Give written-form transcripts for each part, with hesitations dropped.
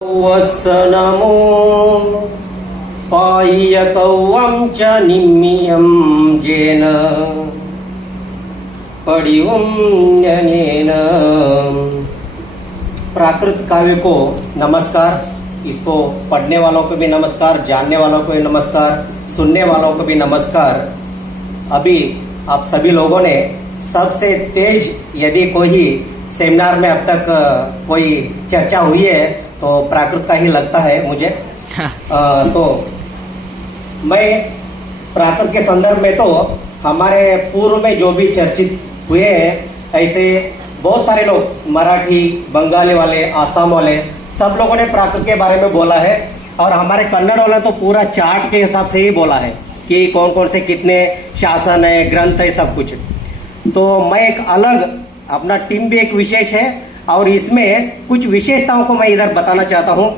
वत्सनमो पाह्यकौवं च निम्मियं जेन पडिवुन्यनेन। प्राकृत काव्य को नमस्कार। इसको पढ़ने वालों को भी नमस्कार, जानने वालों को भी नमस्कार, सुनने वालों को भी नमस्कार। अभी आप सभी लोगों ने सबसे तेज यदि कोई सेमिनार में अब तक कोई चर्चा हुई है तो प्राकृत का ही लगता है मुझे। तो मैं प्राकृत के संदर्भ में तो हमारे पूर्व में जो भी चर्चित हुए हैं ऐसे बहुत सारे लोग, मराठी, बंगाली वाले, आसाम वाले, सब लोगों ने प्राकृत के बारे में बोला है। और हमारे कन्नड़ वाले तो पूरा चार्ट के हिसाब से ही बोला है कि कौन कौन से कितने शासन है, ग्रंथ है, सब कुछ। तो मैं एक अलग, अपना टीम भी एक विशेष है और इसमें कुछ विशेषताओं को मैं इधर बताना चाहता हूँ।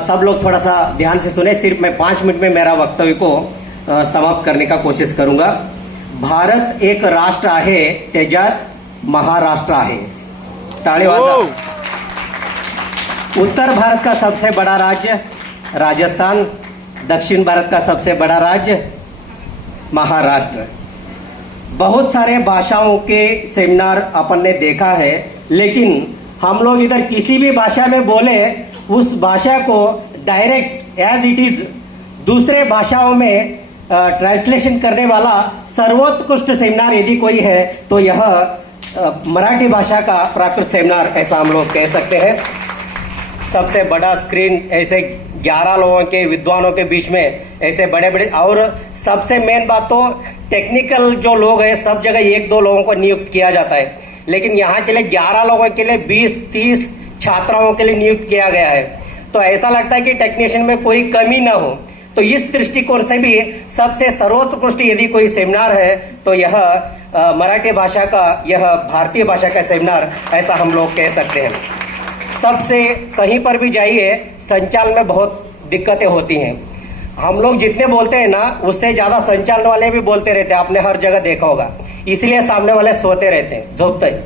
सब लोग थोड़ा सा ध्यान से सुने। सिर्फ मैं 5 मिनट में मेरा वक्तव्य को समाप्त करने का कोशिश करूंगा। भारत एक राष्ट्र आहे, त्याच्यात महाराष्ट्र आहे। ताली वाजा। उत्तर भारत का सबसे बड़ा राज्य राजस्थान, दक्षिण भारत का सबसे बड़ा राज्य महाराष्ट्र। बहुत सारे भाषाओं के सेमिनार अपन ने देखा है, लेकिन हम लोग इधर किसी भी भाषा में बोले उस भाषा को डायरेक्ट एज इट इज दूसरे भाषाओं में ट्रांसलेशन करने वाला सर्वोत्कृष्ट सेमिनार यदि कोई है तो यह मराठी भाषा का प्राकृत सेमिनार, ऐसा हम लोग कह सकते हैं। सबसे बड़ा स्क्रीन, ऐसे 11 लोगों के विद्वानों के बीच में ऐसे बड़े बड़े, और सबसे मेन बात तो टेक्निकल जो लोग हैं सब जगह 1-2 लोगों को नियुक्त किया जाता है, लेकिन यहाँ के लिए 11 लोगों के लिए 20-30 छात्राओं के लिए नियुक्त किया गया है। तो ऐसा लगता है कि टेक्नीशियन में कोई कमी ना हो। तो इस दृष्टिकोण से भी सबसे सर्वोत्कृष्ट यदि कोई सेमिनार है तो यह मराठी भाषा का, यह भारतीय भाषा का सेमिनार, ऐसा हम लोग कह सकते हैं। सबसे कहीं पर भी जाइए संचालन में बहुत दिक्कतें होती हैं। हम लोग जितने बोलते हैं ना उससे ज्यादा संचालन वाले भी बोलते रहते हैं, आपने हर जगह देखा होगा। इसलिए सामने वाले सोते रहते हैं, झोंकते हैं।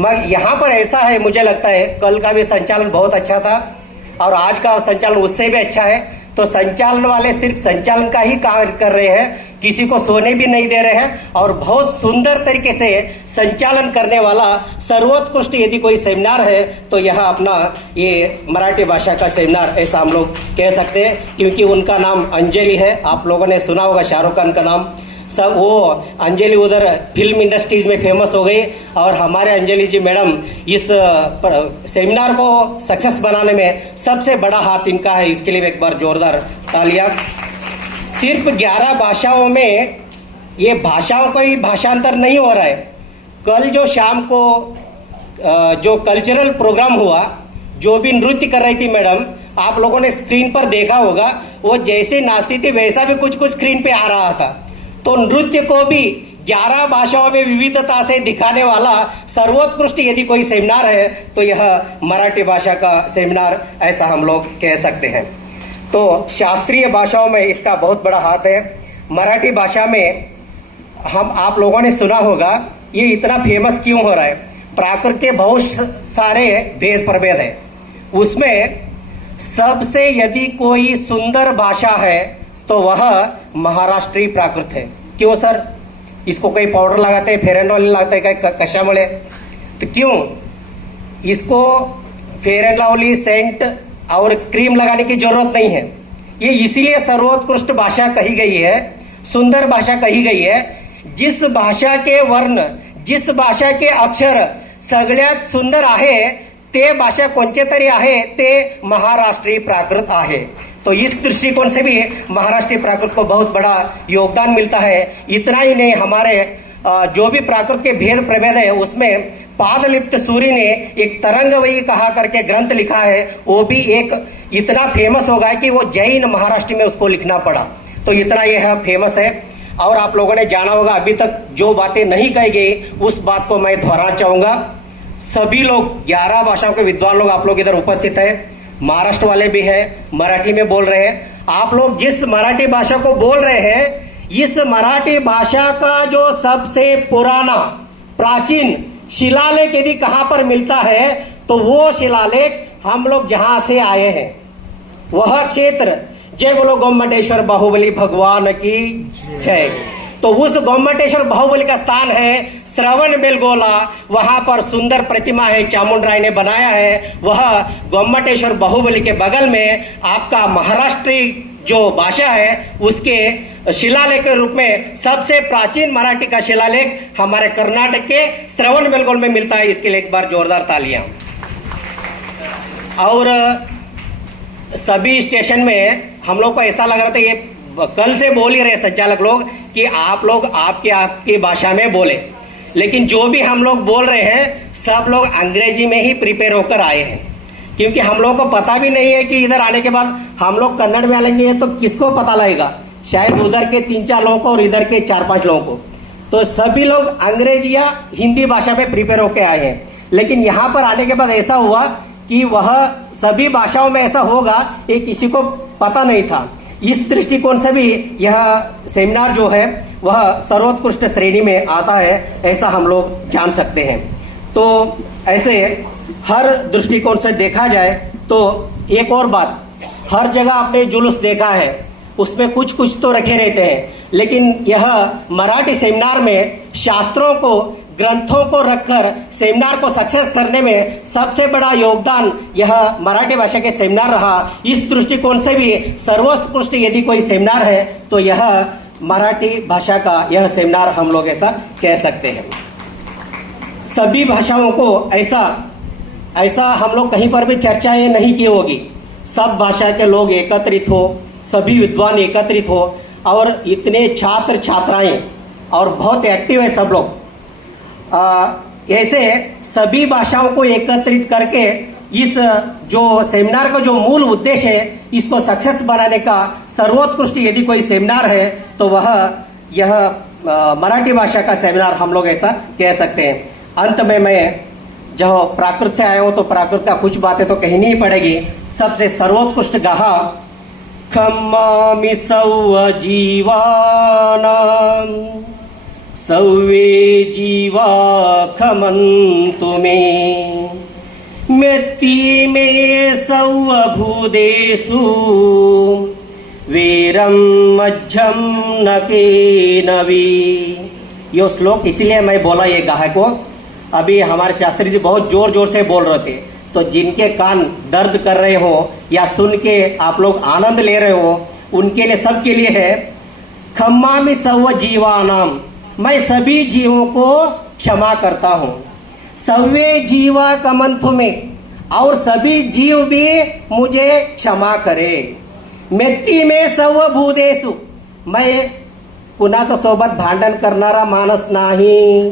मगर यहाँ पर ऐसा है, मुझे लगता है कल का भी संचालन बहुत अच्छा था और आज का संचालन उससे भी अच्छा है। तो संचालन वाले सिर्फ संचालन का ही कार्य कर रहे हैं, किसी को सोने भी नहीं दे रहे हैं और बहुत सुंदर तरीके से संचालन करने वाला सर्वोत्कृष्ट यदि कोई सेमिनार है तो यह अपना ये मराठी भाषा का सेमिनार, ऐसा हम लोग कह सकते हैं। क्योंकि उनका नाम अंजलि है, आप लोगों ने सुना होगा शाहरुख खान का नाम। सब वो अंजलि उधर फिल्म इंडस्ट्रीज में फेमस हो गई और हमारे अंजलि जी मैडम इस सेमिनार को सक्सेस बनाने में सबसे बड़ा हाथ इनका है। इसके लिए एक बार जोरदार तालियां। सिर्फ 11 भाषाओं में ये भाषाओं का ही भाषांतर नहीं हो रहा है। कल जो शाम को जो कल्चरल प्रोग्राम हुआ, जो भी नृत्य कर रही थी मैडम, आप लोगों ने स्क्रीन पर देखा होगा, वो जैसे नाचती थी वैसा भी कुछ कुछ स्क्रीन पे आ रहा था। तो नृत्य को भी 11 भाषाओं में विविधता से दिखाने वाला सर्वोत्कृष्ट यदि कोई सेमिनार है तो यह मराठी भाषा का सेमिनार, ऐसा हम लोग कह सकते हैं। तो शास्त्रीय भाषाओं में इसका बहुत बड़ा हाथ है। मराठी भाषा में हम, आप लोगों ने सुना होगा, ये इतना फेमस क्यों हो रहा है। प्राकृत के बहुत सारे भेद प्रभेद है, उसमें सबसे यदि कोई सुंदर भाषा है तो वह महाराष्ट्रीय प्राकृत है। क्यों सर? इसको कोई पाउडर लगाते हैं, फेयर एंड लवली लगाते हैं, कशामुळे? तो क्यों इसको फेयर एंड लवली, सेंट और क्रीम लगाने की जरूरत नहीं है। ये इसीलिए सर्वोत्कृष्ट भाषा कही गई है, सुंदर भाषा कही गई है। जिस भाषा के वर्ण, जिस भाषा के अक्षर सगळ्यात सुंदर आहे ते भाषा कोणचे तरी आहे ते महाराष्ट्रीय प्राकृत आहे। तो इस दृष्टिकोण से भी महाराष्ट्रीय प्राकृत को बहुत बड़ा योगदान मिलता है। इतना ही नहीं, हमारे जो भी प्राकृत के भेद प्रभेद है उसमें पादलिप्त सूरी ने एक तरंगवयी कहा करके ग्रंथ लिखा है, वो भी एक इतना फेमस हो गया कि वो जैन महाराष्ट्र में उसको लिखना पड़ा। तो इतना यह फेमस है। और आप लोगों ने जाना होगा, अभी तक जो बातें नहीं कही गई उस बात को मैं दोहराना चाहूंगा। सभी लोग 11 भाषाओं के विद्वान लोग आप लोग इधर उपस्थित है, महाराष्ट्र वाले भी है, मराठी में बोल रहे हैं। आप लोग जिस मराठी भाषा को बोल रहे हैं, इस मराठी भाषा का जो सबसे पुराना प्राचीन शिलालेख यदि कहां पर मिलता है तो वो शिलालेख हम लोग जहां से आए हैं वह क्षेत्र, जय बोलो गोमटेश्वर बाहुबली भगवान की जय। तो उस गोमटेश्वर बाहुबली का स्थान है श्रवण बेलगोला। वहां पर सुंदर प्रतिमा है, चामुंडराय ने बनाया है। वह गोमटेश्वर बाहुबली के बगल में आपका महाराष्ट्री जो भाषा है उसके शिलालेख के रूप में सबसे प्राचीन मराठी का शिलालेख हमारे कर्नाटक के श्रवण बेलगोल में मिलता है। इसके लिए एक बार जोरदार तालियां। और सभी स्टेशन में हम लोग को ऐसा लग रहा था, ये कल से बोल ही रहे संचालक लोग कि आप लोग आपकी भाषा में बोले, लेकिन जो भी हम लोग बोल रहे हैं सब लोग अंग्रेजी में ही प्रिपेयर होकर आए हैं, क्योंकि हम लोग को पता भी नहीं है कि इधर आने के बाद हम लोग कन्नड़ में आएंगे तो किसको पता लगेगा, शायद उधर के 3-4 लोगों को और इधर के 4-5 लोगों को। तो सभी लोग अंग्रेजी या हिंदी भाषा में प्रिपेयर होकर आए हैं, लेकिन यहाँ पर आने के बाद ऐसा हुआ कि वह सभी भाषाओं में ऐसा होगा ये किसी को पता नहीं था। इस दृष्टिकोण से भी यह सेमिनार जो है वह सर्वोत्कृष्ट श्रेणी में आता है, ऐसा हम लोग जान सकते हैं। तो ऐसे हर दृष्टिकोण से देखा जाए तो एक और बात, हर जगह आपने जुलूस देखा है उसमें कुछ कुछ तो रखे रहते हैं, लेकिन यह मराठी सेमिनार में शास्त्रों को, ग्रंथों को रखकर सेमिनार को सक्सेस करने में सबसे बड़ा योगदान यह मराठी भाषा के सेमिनार रहा। इस दृष्टिकोण से भी सर्वोत्कृष्ट यदि कोई सेमिनार है तो यह मराठी भाषा का यह सेमिनार हम लोग ऐसा कह सकते हैं। सभी भाषाओं को ऐसा हम लोग कहीं पर भी चर्चाएं नहीं की होगी। सब भाषा के लोग एकत्रित हो, सभी विद्वान एकत्रित हो, और इतने छात्र छात्राएं और बहुत एक्टिव है सब लोग। ऐसे सभी भाषाओं को एकत्रित करके इस जो सेमिनार का जो मूल उद्देश्य है इसको सक्सेस बनाने का सर्वोत्कृष्ट यदि कोई सेमिनार है तो वह यह मराठी भाषा का सेमिनार हम लोग ऐसा कह सकते हैं। अंत में मैं जो प्राकृत से आया हूं तो प्राकृत का कुछ बातें तो कहनी ही पड़ेगी। सबसे सर्वोत्कृष्ट गाहा खम्मामि सौव जीवानां सौवे जीवा खमन्तु मे मेत्ति मे सौव भूदेषु वीरम मज्झम न केनवी। ये श्लोक इसलिए मैं बोला ये गाहा को, अभी हमारे शास्त्री जी बहुत जोर जोर से बोल रहे थे, तो जिनके कान दर्द कर रहे हो या सुन के आप लोग आनंद ले रहे हो उनके लिए, सबके लिए है खम्मामि सर्व जीवानाम, मैं सभी जीवों को क्षमा करता हूँ। सर्वे जीवा कमंथु में, और सभी जीव भी मुझे क्षमा करे। मेत्ती में सर्व भूदेषु, मैं कुणाच्या सोबत भांडण करणारा माणस नहीं,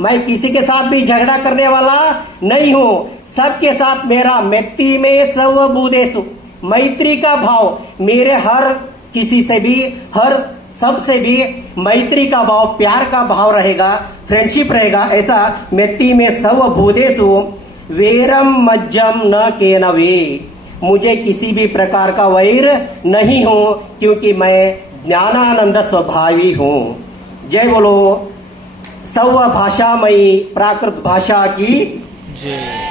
मैं किसी के साथ भी झगड़ा करने वाला नहीं हूँ। सबके साथ मेरा मेत्ती में सर्व भूदेषु, मैत्री का भाव, मेरे हर किसी से भी, हर सबसे भी मैत्री का भाव, प्यार का भाव रहेगा, फ्रेंडशिप रहेगा। ऐसा मेत्ती में सर्व भूदेषु वेरम मज्जम न केनवे, मुझे किसी भी प्रकार का वैर नहीं हूँ, क्योंकि मैं ज्ञानानंद स्वभावी हूँ। जय बोलो सर्व भाषामयी प्राकृत भाषा की जय।